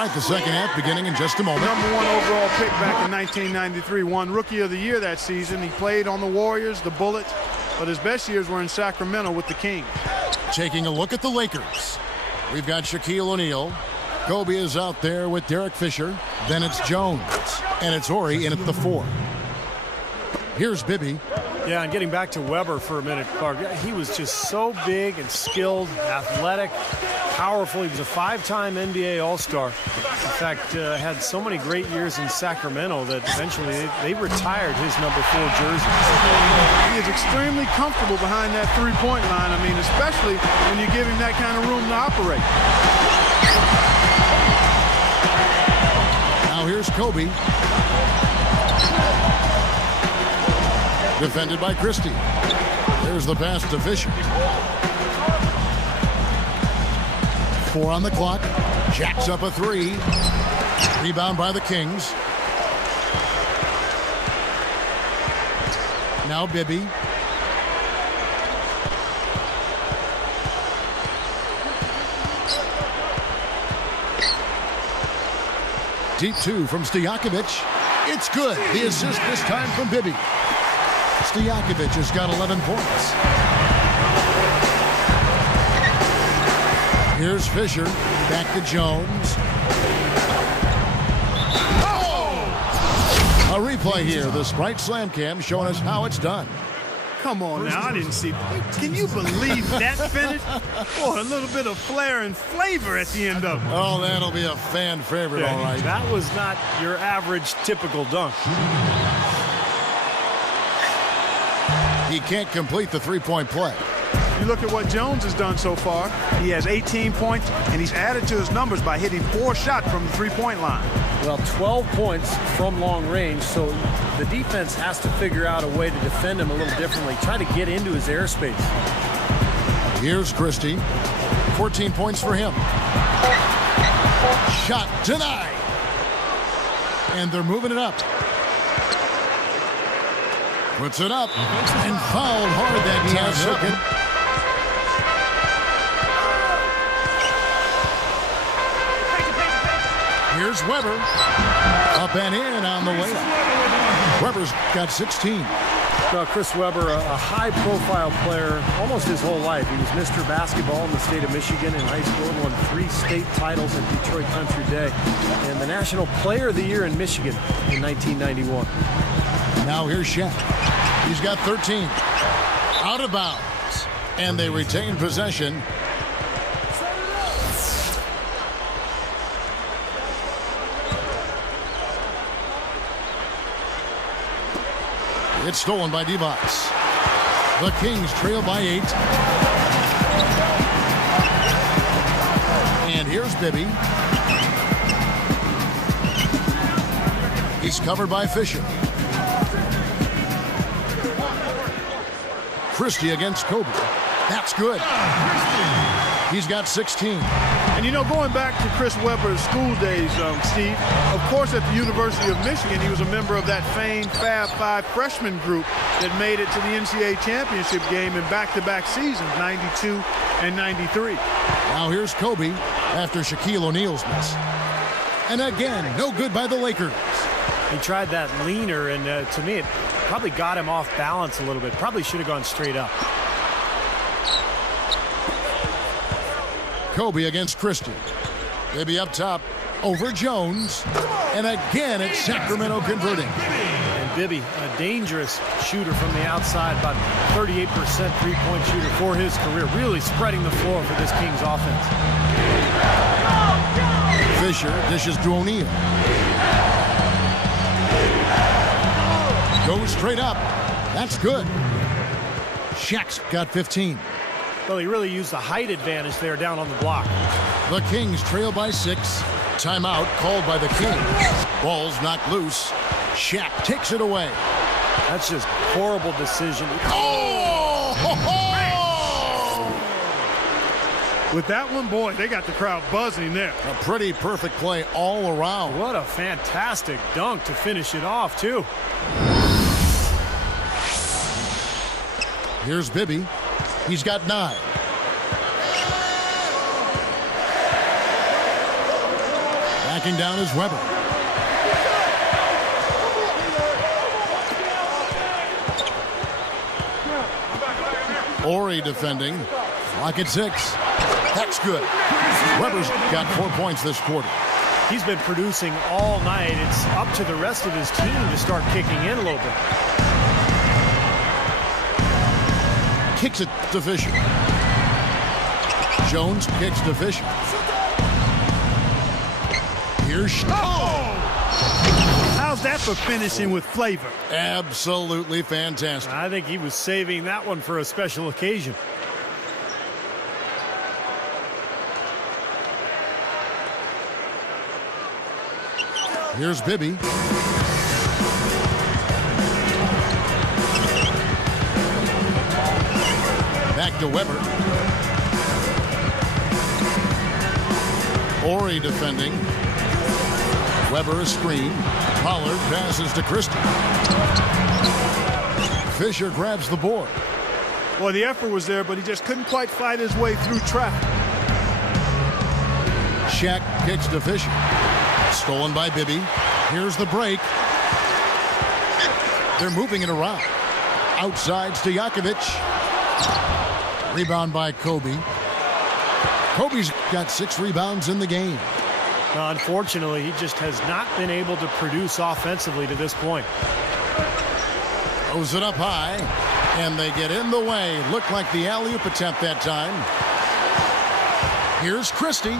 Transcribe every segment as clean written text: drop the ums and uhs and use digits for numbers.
right, the second half beginning in just a moment. Number 1 overall pick back in 1993. Won Rookie of the Year that season. He played on the Warriors, the Bullets, but his best years were in Sacramento with the Kings. Taking a look at the Lakers. We've got Shaquille O'Neal. Kobe is out there with Derek Fisher. Then it's Jones. And it's Horry in at the 4. Here's Bibby. Yeah, and getting back to Weber for a minute, Clark, he was just so big and skilled, athletic, powerful. He was a 5-time NBA All-Star. In fact, had so many great years in Sacramento that eventually they retired his number 4 jersey. He is extremely comfortable behind that three-point line. I mean, especially when you give him that kind of room to operate. Now here's Kobe. Defended by Christie. There's the pass to Fisher. 4 on the clock. Jacks up a 3. Rebound by the Kings. Now Bibby. Deep 2 from Stojakovic. It's good. The assist this time from Bibby. Stojakovic has got 11 points. Here's Fisher. Back to Jones. Oh! A replay here. The Sprite Slam Cam showing us how it's done. Come on now, I didn't see. Can you believe that finish? Boy, a little bit of flair and flavor at the end of it. Oh, that'll be a fan favorite, all right. That was not your average typical dunk. He can't complete the three-point play. You look at what Jones has done so far. He has 18 points, and he's added to his numbers by hitting 4 shots from the three-point line. Well, 12 points from long range, so the defense has to figure out a way to defend him a little differently, try to get into his airspace. Here's Christie. 14 points for him. Shot denied. And they're moving it up. Puts it up and fouled hard that time. Circuit. Here's Weber. Up and in on the way. Weber's got 16. Now, Chris Weber, a high-profile player almost his whole life. He was Mr. Basketball in the state of Michigan in high school and won 3 state titles at Detroit Country Day and the National Player of the Year in Michigan in 1991. Now here's Shaq. He's got 13. Out of bounds. And they retain possession. It's stolen by Device. The Kings trail by 8. And here's Bibby. He's covered by Fisher. Christie against Kobe. That's good. He's got 16. And you know, going back to Chris Webber's school days, Steve, of course at the University of Michigan, he was a member of that famed Fab Five freshman group that made it to the NCAA championship game in back-to-back seasons, 92 and 93. Now here's Kobe after Shaquille O'Neal's miss. And again, no good by the Lakers. He tried that leaner, and to me, it probably got him off balance a little bit. Probably should have gone straight up. Kobe against Christie. Maybe up top over Jones. And again, it's Sacramento converting. And Bibby, a dangerous shooter from the outside, about 38% three-point shooter for his career. Really spreading the floor for this Kings offense. Fisher dishes to O'Neal. Goes straight up. That's good. Shaq's got 15. Well, he really used the height advantage there down on the block. The Kings trail by 6. Timeout called by the Kings. Ball's knocked loose. Shaq takes it away. That's just horrible decision. Oh! Ho, ho! With that one, boy, they got the crowd buzzing there. A pretty perfect play all around. What a fantastic dunk to finish it off, too. Here's Bibby. He's got 9. Backing down is Weber. Ori defending. Lock at 6. That's good. Weber's got 4 points this quarter. He's been producing all night. It's up to the rest of his team to start kicking in a little bit. Kicks it to Fisher. Jones kicks to Fisher. Here's... Oh! How's that for finishing with flavor? Absolutely fantastic. I think he was saving that one for a special occasion. Here's Bibby. Back to Weber. Ori defending. Weber a screen. Pollard passes to Christie. Fisher grabs the board. Well, the effort was there, but he just couldn't quite fight his way through traffic. Shaq kicks to Fisher. Stolen by Bibby. Here's the break. They're moving it around. Outside Stojakovic. Rebound by Kobe. Kobe's got 6 rebounds in the game. Unfortunately, he just has not been able to produce offensively to this point. Throws it up high, and they get in the way. Looked like the alley-oop attempt that time. Here's Christie.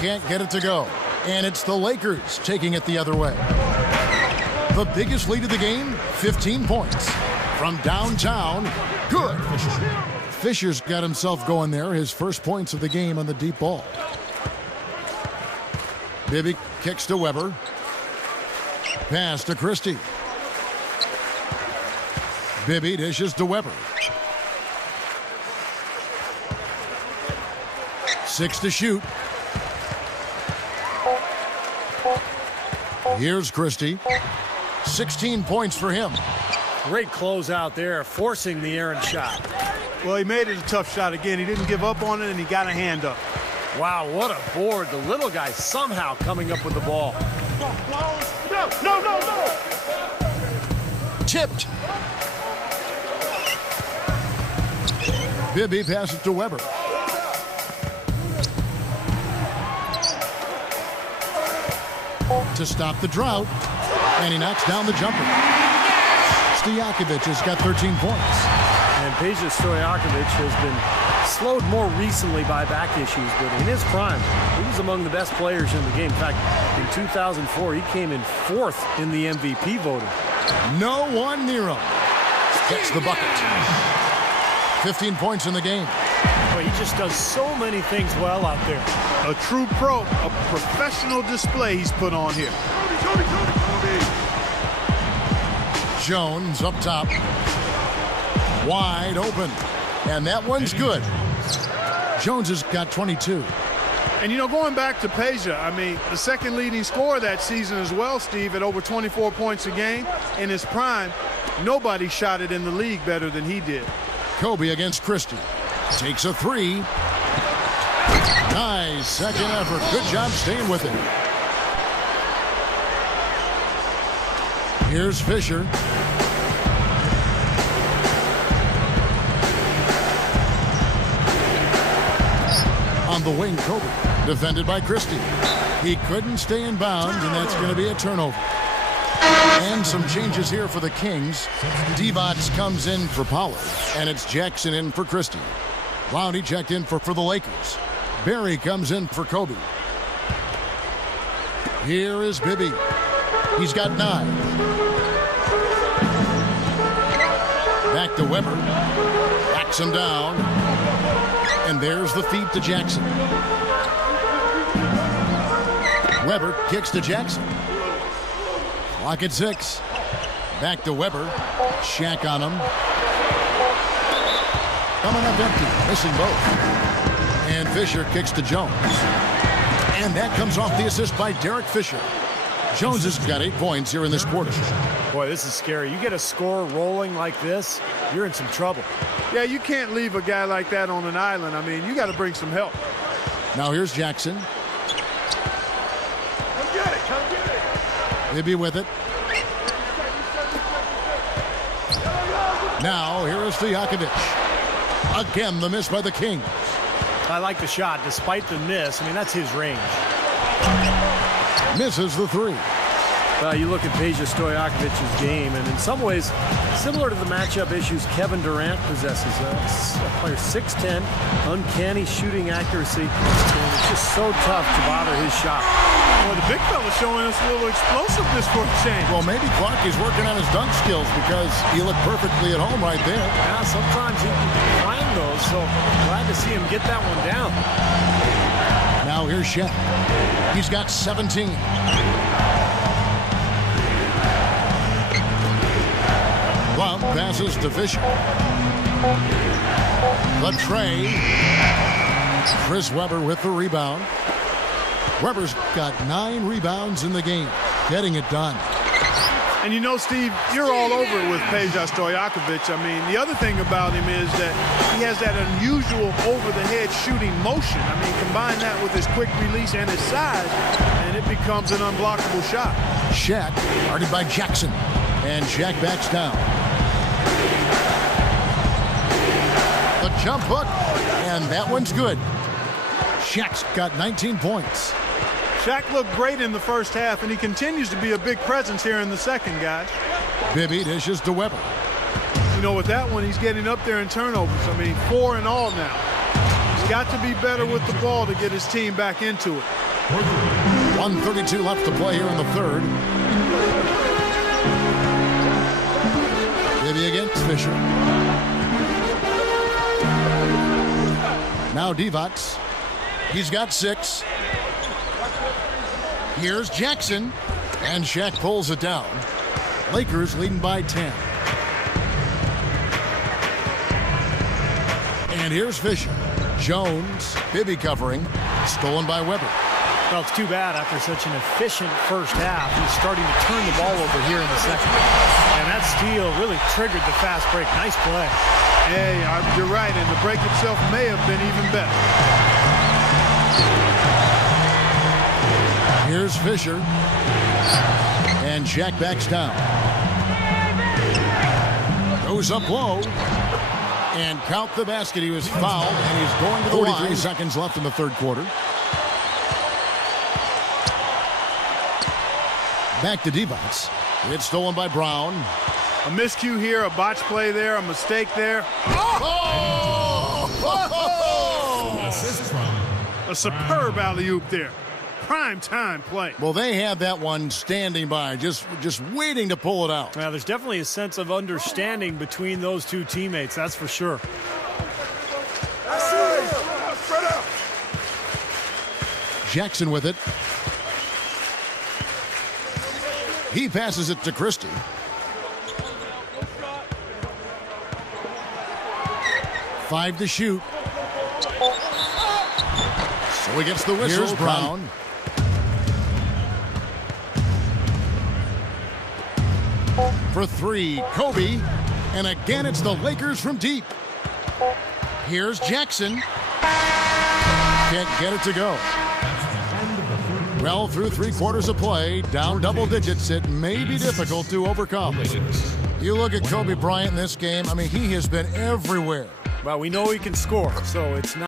Can't get it to go. And it's the Lakers taking it the other way. The biggest lead of the game, 15 points. From downtown, good. Fisher's got himself going there. His first points of the game on the deep ball. Bibby kicks to Weber. Pass to Christie. Bibby dishes to Weber. 6 to shoot. Here's Christie. 16 points for him. Great close out there, forcing the errant shot. Well, he made it a tough shot again. He didn't give up on it, and he got a hand up. Wow, what a board. The little guy somehow coming up with the ball. No. Tipped. Bibby passes to Weber. To stop the drought. And he knocks down the jumper. Stojakovic has got 13 points. And Peja Stojakovic has been slowed more recently by back issues, but in his prime, he was among the best players in the game. In fact, in 2004, he came in 4th in the MVP voting. No one near him. Gets the bucket. 15 points in the game. But he just does so many things well out there. A true pro, a professional display he's put on here. Jones up top. Wide open. And that one's good. Jones has got 22. And, you know, going back to Peja, I mean, the second leading scorer that season as well, Steve, at over 24 points a game. In his prime, nobody shot it in the league better than he did. Kobe against Christie. Takes a 3. Nice second effort. Good job staying with it. Here's Fisher. On the wing, Kobe. Defended by Christie. He couldn't stay in bounds, and that's going to be a turnover. And some changes here for the Kings. Divac comes in for Pollard, and it's Jackson in for Christie. Lowney checked in for the Lakers. Barry comes in for Kobe. Here is Bibby. He's got 9. Back to Weber. Backs him down. And there's the feed to Jackson. Weber kicks to Jackson. Clock at 6. Back to Weber. Shaq on him. Coming up empty. Missing both. And Fisher kicks to Jones. And that comes off the assist by Derek Fisher. Jones has got 8 points here in this quarter. Boy, this is scary. You get a score rolling like this, you're in some trouble. Yeah, you can't leave a guy like that on an island. I mean, you got to bring some help. Now here's Jackson. Bibby with it. Now, here is Stojakovic. Again, the miss by the Kings. I like the shot, despite the miss. I mean, that's his range. Misses the three. You look at Peja Stojakovic's game, and in some ways, similar to the matchup issues Kevin Durant possesses. A player 6'10", uncanny shooting accuracy, and it's just so tough to bother his shot. Well, the big fella's showing us a little explosiveness for a change. Well, maybe Clark is working on his dunk skills because he looked perfectly at home right there. Yeah, sometimes he can find those, so glad to see him get that one down. Now here's Shaq. He's got 17. Love passes to Fisher. The tray. Chris Webber with the rebound. Webber's got 9 rebounds in the game, getting it done. And you know, Steve, you're all over it with Peja Stojakovic. I mean, the other thing about him is that he has that unusual over-the-head shooting motion. I mean, combine that with his quick release and his size, and it becomes an unblockable shot. Shaq guarded by Jackson, and Shaq backs down. The jump hook, and that one's good. Shaq's got 19 points. Shaq looked great in the first half, and he continues to be a big presence here in the second, guys. Bibby dishes to Webber. You know, with that one, he's getting up there in turnovers. I mean, 4 in all now. He's got to be better with the ball to get his team back into it. 1:32 left to play here in the third. Bibby against Fisher. Now Divac. He's got 6. Here's Jackson, and Shaq pulls it down. Lakers leading by 10. And here's Fisher. Jones, Bibby covering, stolen by Webber. Well, it's too bad after such an efficient first half. He's starting to turn the ball over here in the second. And that steal really triggered the fast break. Nice play. Hey, you're right, and the break itself may have been even better. Here's Fisher. And Shaq backs down. Goes up low. And count the basket. He was fouled, and he's going to the line. 43 seconds left in the third quarter. Back to Divac. It's stolen by Brown. A miscue here, a botch play there, a mistake there. A superb alley-oop there. Prime time play. Well, they had that one standing by, just waiting to pull it out. Well, there's definitely a sense of understanding between those two teammates, that's for sure. Jackson with it. He passes it to Christie. Five to shoot. So he gets the whistle. Here's Brown. For 3, Kobe. And again, it's the Lakers from deep. Here's Jackson. Can't get it to go. Well, through 3 quarters of play, down double digits, it may be difficult to overcome. You look at Kobe Bryant in this game, I mean, he has been everywhere. Well, we know he can score, so it's not